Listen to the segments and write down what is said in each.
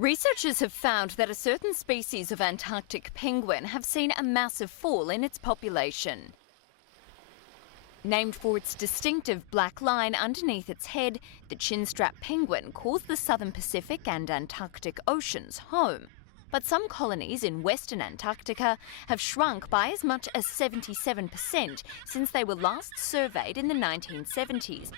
Researchers have found that a certain species of Antarctic penguin have seen a massive fall in its population. Named for its distinctive black line underneath its head, the Chinstrap penguin calls the southern Pacific and Antarctic oceans home. But some colonies in Western Antarctica have shrunk by as much as 77% since they were last surveyed in the 1970s.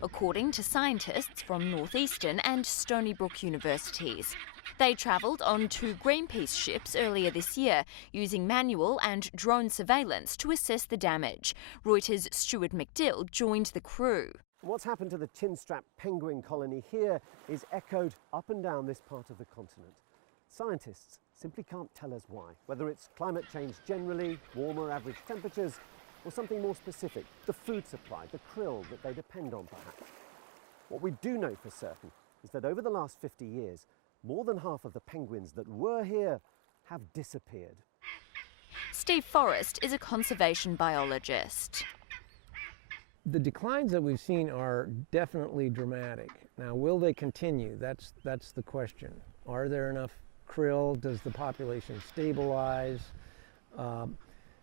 According to scientists from Northeastern and Stony Brook universities. They travelled on 2 Greenpeace ships earlier this year, using manual and drone surveillance to assess the damage. Reuters' Stuart McDill joined the crew. What's happened to the Chinstrap penguin colony here is echoed up and down this part of the continent. Scientists simply can't tell us why, whether it's climate change generally, warmer average temperatures, or something more specific, the food supply, the krill that they depend on perhaps. What we do know for certain is that over the last 50 years, more than half of the penguins that were here have disappeared. Steve Forrest is a conservation biologist. The declines that we've seen are definitely dramatic. Now, will they continue? That's the question. Are there enough krill? Does the population stabilize?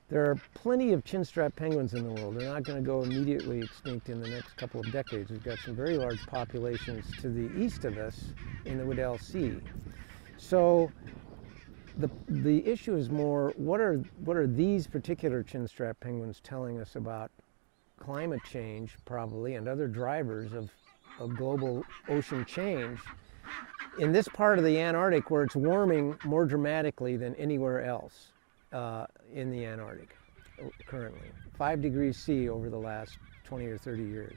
There are plenty of Chinstrap penguins in the world. They're not going to go immediately extinct in the next couple of decades. We've got some very large populations to the east of us in the Weddell Sea. So the issue is more, what are these particular Chinstrap penguins telling us about climate change, probably, and other drivers of global ocean change in this part of the Antarctic where it's warming more dramatically than anywhere else in the Antarctic currently. 5 degrees C over the last 20 or 30 years.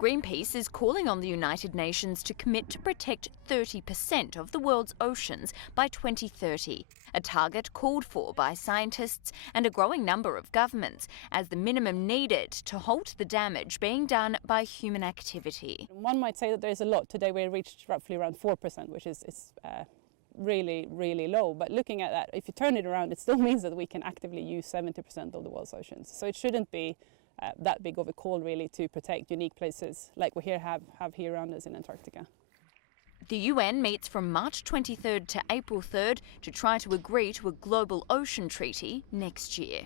Greenpeace is calling on the United Nations to commit to protect 30% of the world's oceans by 2030, a target called for by scientists and a growing number of governments as the minimum needed to halt the damage being done by human activity. One might say that there's a lot. Today we reached roughly around 4%, which is really, really low. But looking at that, if you turn it around, it still means that we can actively use 70% of the world's oceans. So it shouldn't be that big of a call, really, to protect unique places like we have here around us in Antarctica. The UN meets from March 23rd to April 3rd to try to agree to a global ocean treaty next year.